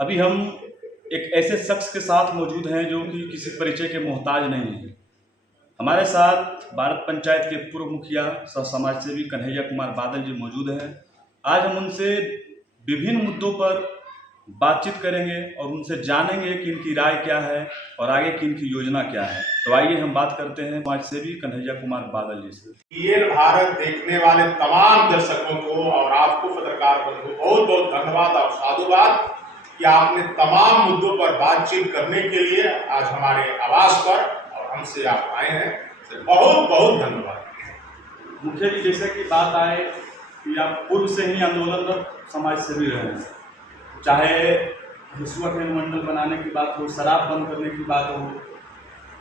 अभी हम एक ऐसे शख्स के साथ मौजूद हैं जो कि किसी परिचय के मोहताज नहीं है। हमारे साथ भारत पंचायत के पूर्व मुखिया सह समाज सेवी कन्हैया कुमार बादल जी मौजूद हैं। आज हम उनसे विभिन्न मुद्दों पर बातचीत करेंगे और उनसे जानेंगे कि इनकी राय क्या है और आगे की इनकी योजना क्या है। तो आइए हम बात करते हैं समाज सेवी कन्हैया कुमार बादल जी से। ये भारत देखने वाले तमाम दर्शकों को और आपको पत्रकार बंधु बहुत बहुत धन्यवाद और साधुवाद कि आपने तमाम मुद्दों पर बातचीत करने के लिए आज हमारे आवास पर और हमसे आप आए हैं। बहुत बहुत धन्यवाद। मुखिया जी, जैसे कि बात आए कि आप पूर्व से ही आंदोलनरत समाज सेवी रहे हैं, चाहे हिसुआ के मंडल बनाने की बात हो, शराब बंद करने की बात हो,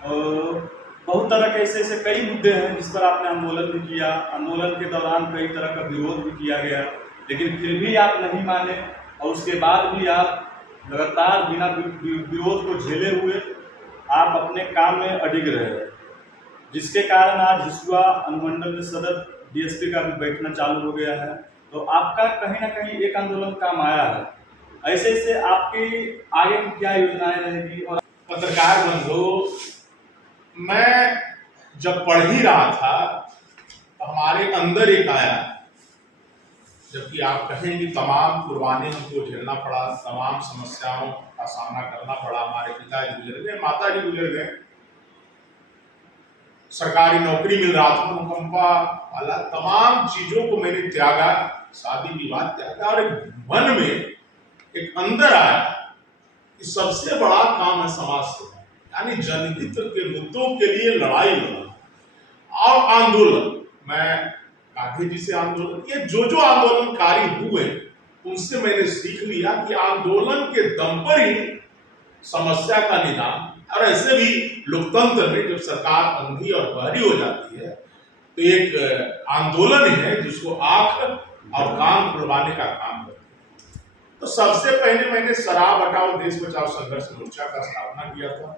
और बहुत तरह के ऐसे ऐसे कई मुद्दे हैं जिस पर आपने आंदोलन भी किया। आंदोलन के दौरान कई तरह का विरोध भी किया गया, लेकिन फिर भी आप नहीं माने और उसके बाद भी आप लगातार बिना विरोध को झेले हुए आप अपने काम में अडिग रहे, जिसके कारण आज हिसुआ अनुमंडल में सदर डीएसपी का भी बैठना चालू हो गया है। तो आपका कहीं ना कहीं एक आंदोलन काम आया है। ऐसे ऐसे आपकी आगे की क्या योजनाएं रहेगी? और पत्रकार बंधु, मैं जब पढ़ ही रहा था तो हमारे अंदर एक आया, जबकि आप कहेंगे तमाम कुर्बानी हमको झेलना पड़ा, तमाम समस्याओं का सामना करना पड़ा। हमारे पिताजी गुजर गए, माता जी गुजर गए, सरकारी नौकरी मिल रहा था, भूकंपा वाला तमाम चीजों को मैंने त्यागा, शादी विवाह त्यागा, और एक मन में एक अंदर आया कि सबसे बड़ा काम है समाज सेवा, यानी जनहित के मुद्दों के लिए लड़ाई लड़ना और आंदोलन। मैं गांधी जी से आंदोलन, ये जो आंदोलनकारी हुए उनसे मैंने सीख लिया कि आंदोलन के दम पर ही समस्या का निदान। और ऐसे भी लोकतंत्र में जब सरकार अंधी और बहरी हो जाती है तो एक आंदोलन ही है जिसको आंख और कान खुलवाने का काम करती है। तो सबसे पहले मैंने शराब हटाओ देश बचाओ संघर्ष मोर्चा का स्थापना किया था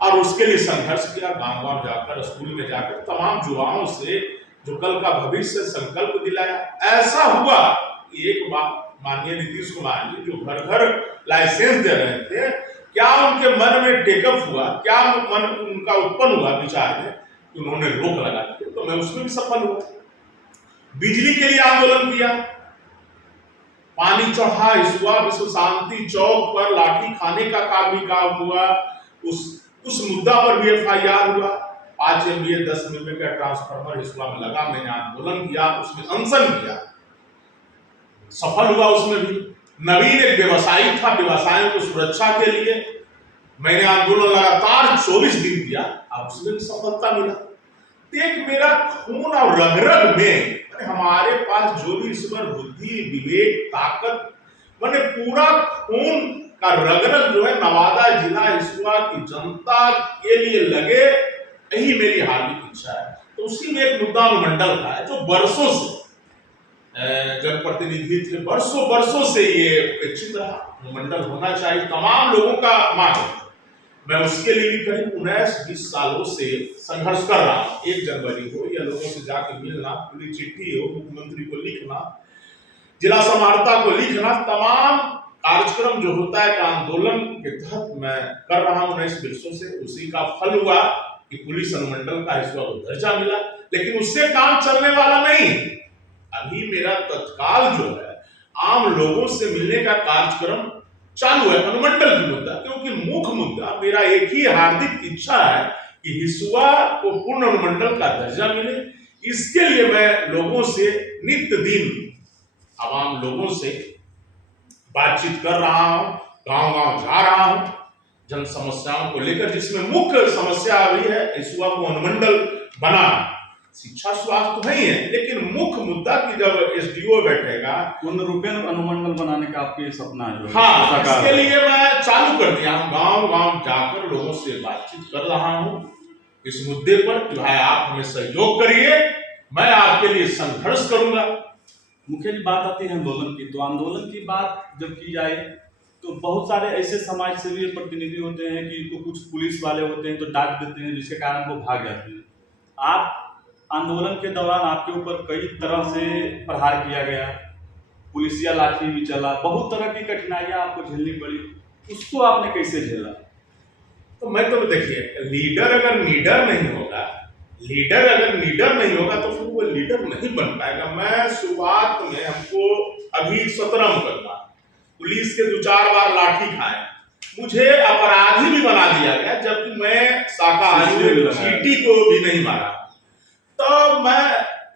और उसके लिए संघर्ष किया, गांव गांव जाकर, स्कूल में जाकर तमाम युवाओं से जो कल का भविष्य संकल्प दिलाया। ऐसा हुआ कि एक माननीय नीतीश कुमार जी जो घर घर लाइसेंस दे रहे थे, क्या उनके मन में टेकअप हुआ, क्या मन उनका उत्पन्न हुआ विचार में, उन्होंने रोक लगा दी। तो मैं उसमें भी सफल हुआ। बिजली के लिए आंदोलन किया, पानी चढ़ा, हिसुआ विश्व शांति चौक पर लाठी खाने का काम हुआ, उस मुद्दा पर भी FIR हुआ। 5 MVA 10 MVA का ट्रांसफार्मर हिसुआ में लगा, मैंने आंदोलन किया, उसमें अनशन किया, सफल हुआ उसमें भी। नवीन एक व्यवसायी था, व्यवसायों की सुरक्षा के लिए मैंने आंदोलन लगातार 24 दिन किया और उसमें भी सफलता मिला। एक मेरा खून और रग रग में, हमारे पास जो भी ईश्वर बुद्धि विवेक ताकत, मैंने पूरा खून का रग रग जो है नवादा जिला हिसुआ की जनता के लिए लगे, यही मेरी हार्दिक इच्छा है। तो उसी में एक मुद्दा अनुमंडल का है जो वर्षों से जनप्रतिनिधि थे, वर्षों से ये अपेक्षित रहा, अनुमंडल होना चाहिए, तमाम लोगों का मांग है। मैं उसके लिए भी करीब 19-20 सालों से संघर्ष कर रहा हूँ। 1 जनवरी हो या लोगों से जाके मिलना, पूरी चिट्ठी हो, मुख्यमंत्री को लिखना, जिला समाहर्ता को लिखना, तमाम कार्यक्रम जो होता है आंदोलन के तहत मैं कर रहा हूँ 19 वर्षों से। उसी का फल हुआ कि पुलिस अनुमंडल का हिसुआ को दर्जा मिला, लेकिन उससे काम चलने वाला नहीं। अभी मेरा तत्काल जो है आम लोगों से मिलने का कार्यक्रम चालू है अनुमंडल की मुद्दा, क्योंकि मुख्य मुद्दा मेरा एक ही हार्दिक इच्छा है कि हिसुआ को पूर्ण अनुमंडल का दर्जा मिले। इसके लिए मैं लोगों से नित्य दिन आवाम लोगों से बातचीत कर रहा हूं, गांव गांव जा रहा हूं, जन समस्याओं को लेकर, जिसमें मुख्य समस्या अभी है हिसुआ को अनुमंडल बनाना। शिक्षा स्वास्थ्य नहीं है, लेकिन मुख्य मुद्दा की जब SDO बैठेगा, पूर्ण रूपेण अनुमंडल बनाने का आपके सपना है। हाँ, इसके लिए मैं चालू कर दिया हूँ, गांव गांव जाकर लोगों से बातचीत कर रहा हूँ इस मुद्दे पर कि भाई आप हमें सहयोग करिए, मैं आपके लिए संघर्ष करूंगा। मुख्य बात आती है आंदोलन की, तो आंदोलन की बात जब की जाए तो बहुत सारे ऐसे समाज सेवी प्रतिनिधि होते हैं कि तो कुछ पुलिस वाले होते हैं तो डांट देते हैं, जिसके कारण वो भाग जाते हैं। आप आंदोलन के दौरान आपके ऊपर कई तरह से प्रहार किया गया, पुलिसिया लाठी भी चला, बहुत तरह की कठिनाइयां आपको झेलनी पड़ी, उसको आपने कैसे झेला? तो मैं तो देखिए, लीडर अगर लीडर नहीं होगा, तो फिर वो लीडर नहीं बन पाएगा। मैं शुरुआत में हमको अभी 17 मुकदमा, पुलिस के 2-4 बार लाठी खाए, मुझे अपराधी भी बना दिया गया, जबकि मैं शाकाहारी चींटी को भी नहीं मारा। तो मैं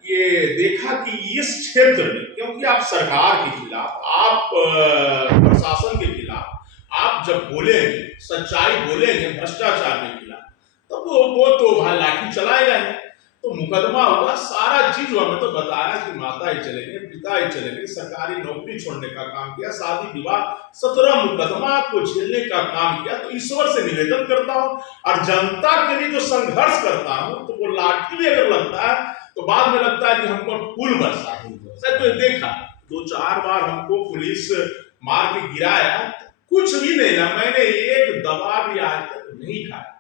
ये देखा कि इस क्षेत्र में, क्योंकि आप सरकार के खिलाफ, आप प्रशासन के खिलाफ आप जब बोलेंगे, सच्चाई बोलेंगे भ्रष्टाचार के खिलाफ, तो वो तो भाई लाठी चलाएगा ही। तो मुकदमा हुआ, सारा चीज हुआ। मैं तो बताया कि माता ही चले गए, पिता ही चले गए, सरकारी नौकरी छोड़ने का काम किया, शादी विवाह, 17 मुकदमा को झेलने का काम किया। तो ईश्वर से निवेदन करता हूँ और जनता के लिए जो संघर्ष करता हूँ, तो वो लाठी भी अगर लगता है तो बाद में लगता है कि हम पर फूल बरसा। तो देखा 2-4 बार हमको पुलिस मार के गिराया, कुछ भी नहीं ना, मैंने एक दवा भी आज तक नहीं खाया।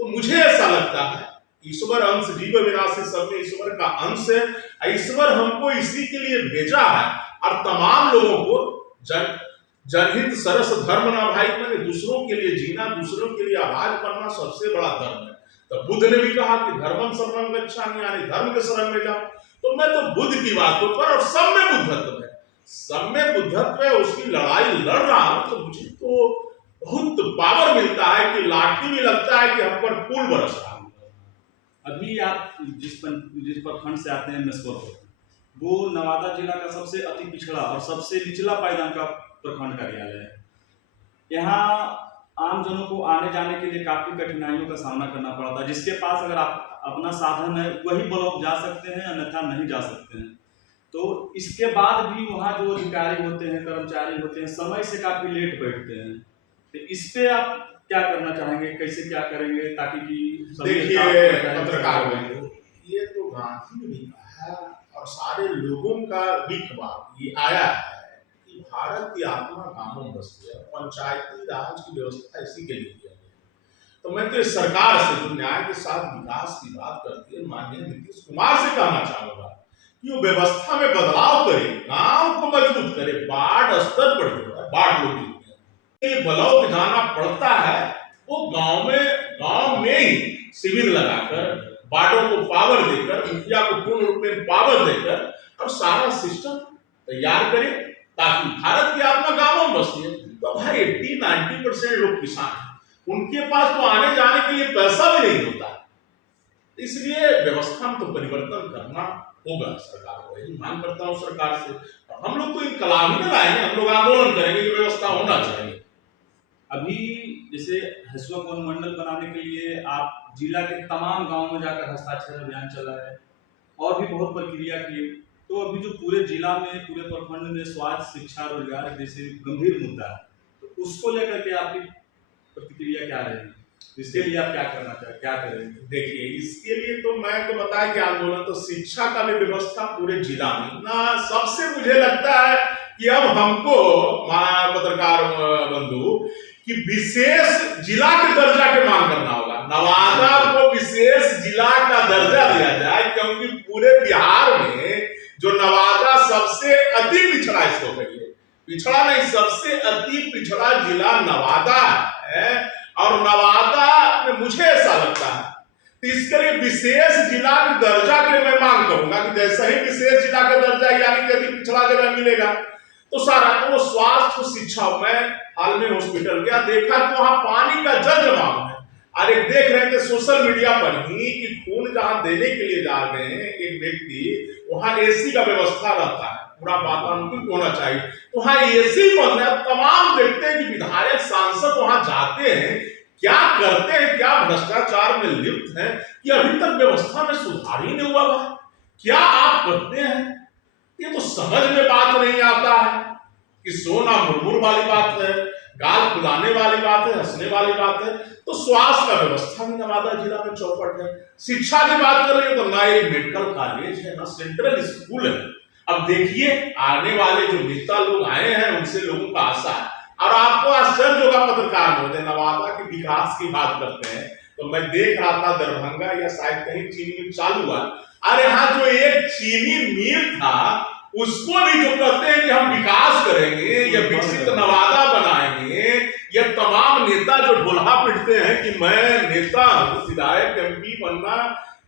तो मुझे ऐसा लगता है ईश्वर अंश, जीव विनाशी सब में ईश्वर का अंश है। ईश्वर हमको इसी के लिए भेजा है और तमाम लोगों को जनहित सरस धर्म ना भाई, मैंने दूसरों के लिए जीना, दूसरों के लिए आवाज बनना सबसे बड़ा धर्म है। तो बुद्ध ने भी कहा कि धर्मं शरणं गच्छामि, यानी धर्म के शरण में जाओ। तो मैं तो बुद्ध की बातों पर, और सब में बुद्धत्व है, सब में बुद्धत्व है, उसकी लड़ाई लड़ रहा हूं। तो मुझे तो बहुत पावर मिलता है कि लाठी भी लगता है कि हम पर फूल बरस रहा है। अभी आप जिस प्रखंड से आते हैं मेस्कोर, वो नवादा जिला का सबसे अति पिछड़ा और सबसे निचला पायदान का प्रखंड कार्यालय है। यहाँ आम जनों को आने जाने के लिए काफी कठिनाइयों का सामना करना पड़ता है। जिसके पास अगर आप अपना साधन है वही ब्लॉक जा सकते हैं, अन्यथा नहीं जा सकते हैं। तो इसके बाद भी वहाँ जो अधिकारी होते हैं, कर्मचारी होते हैं, समय से काफी लेट बैठते हैं। तो इस पे आप क्या करना चाहेंगे, कैसे क्या करेंगे ताकि कि देखिए पत्रकार बंधु, ये तो गांधी ने कहा और सारे लोगों का विश्वास ये आया है कि भारत की आत्मा गांवों में बसती है, पंचायती राज की व्यवस्था इसी के लिए किया गया। तो मैं तो इस सरकार से जो न्याय के साथ विकास की बात करती है, माननीय नीतीश कुमार से कहना चाहूंगा कि वो व्यवस्था में बदलाव करे, गांव को मजबूत करे। बाढ़ स्तर बढ़ गया है, बाढ़ लोग ब्लॉक जाना पड़ता है, वो गांव में ही शिविर लगाकर, बाढ़ों को पावर देकर, मुखिया को पूर्ण रूप में पावर देकर और सारा सिस्टम तैयार करे ताकि भारत की आत्मा गांवों में बसती है। तो भाई 80-90% लोग किसान हैं, उनके पास तो आने जाने के लिए पैसा भी नहीं होता। इसलिए व्यवस्था में तो परिवर्तन करना होगा सरकार को, यही मांग करता हूँ सरकार से। हम लोग तो इनकलाब ही लाएंगे, हम लोग आंदोलन करेंगे कि व्यवस्था होना चाहिए। अभी जैसे हसुआ वन मंडल बनाने के लिए आप जिला के तमाम गांव में जाकर हस्ताक्षर अभियान चला है और भी बहुत प्रक्रिया की। तो अभी जो पूरे जिला में, पूरे प्रखंड में स्वास्थ्य, शिक्षा, रोजगार जैसे गंभीर मुद्दा है, तो उसको लेकर के आपकी प्रतिक्रिया क्या रहेगी? इसके लिए आप क्या करना चाहेंगे, क्या करेंगे? देखिए, इसके लिए तो मैं तो बताया कि आंदोलन तो शिक्षा का भी व्यवस्था पूरे जिला में ना। सबसे मुझे लगता है कि अब हमको पत्रकार बंधु कि विशेष जिला के दर्जा के मांग करना होगा। नवादा को विशेष जिला का दर्जा दिया जाए, क्योंकि पूरे बिहार में जो नवादा सबसे अति पिछड़ा, इसको कहिए पिछड़ा नहीं, सबसे अति पिछड़ा जिला नवादा है। और नवादा में मुझे ऐसा लगता है तो इसके लिए विशेष जिला के दर्जा के मैं मांग करूंगा कि जैसा ही विशेष जिला का दर्जा यानी कि अति पिछड़ा जगह मिलेगा तो सारा तो वो स्वास्थ्य, शिक्षा। मैं हाल में हॉस्पिटल गया, देखा तो वहां पानी का जल जमाव है। अरे देख रहे थे सोशल मीडिया पर ही कि खून जहां देने के लिए जा रहे हैं एक व्यक्ति, वहां एसी का व्यवस्था रहता है, पूरा वातावरण होना चाहिए, वहां एसी बंद है। तमाम देखते हैं कि विधायक, सांसद वहां जाते हैं, क्या करते हैं, क्या भ्रष्टाचार में लिप्त हैं कि अभी तक व्यवस्था में सुधार ही नहीं हुआ है। क्या आप करते हैं? ये तो समझ में बात नहीं आता है कि सोना मुरमुर वाली बात है, गाल फुलाने वाली बात है, हंसने वाली बात है। तो स्वास्थ्य का व्यवस्था भी नवादा जिला में चौपट है। शिक्षा की बात कर रही है तो ना एक मेडिकल कॉलेज है, ना सेंट्रल स्कूल है। अब देखिए आने वाले जो नेता लोग आए हैं उनसे लोगों का आशा है। और आपको आश्चर्य होगा पत्रकार महोदय, नवादा के विकास की बात करते हैं तो मैं देख रहा था दरभंगा या शायद कहीं चीनी मिल चालू हुआ। अरे हाँ, जो एक चीनी मिल था उसको भी जो कहते हैं कि हम विकास करेंगे या विकसित नवादा बनाएंगे, या तमाम नेता जो ढोलहा पिटते हैं कि मैं नेता हूं, विधायक, एमपी बनना,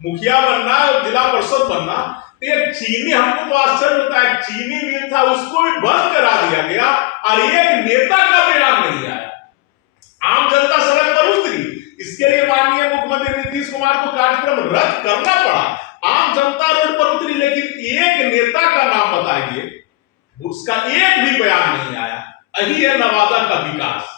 मुखिया बनना, जिला परिषद बनना, एक चीनी, हमको तो आश्चर्य होता है, चीनी मिल था उसको भी बंद करा दिया गया और एक नेता का बयान नहीं आया। आम जनता सड़क पर उतरी, इसके लिए माननीय मुख्यमंत्री नीतीश कुमार को कार्यक्रम रद्द करना पड़ा, आम जनता रोड पर उतरी, लेकिन एक नेता का नाम बताइए, उसका एक भी बयान नहीं आया। यही है नवादा का विकास।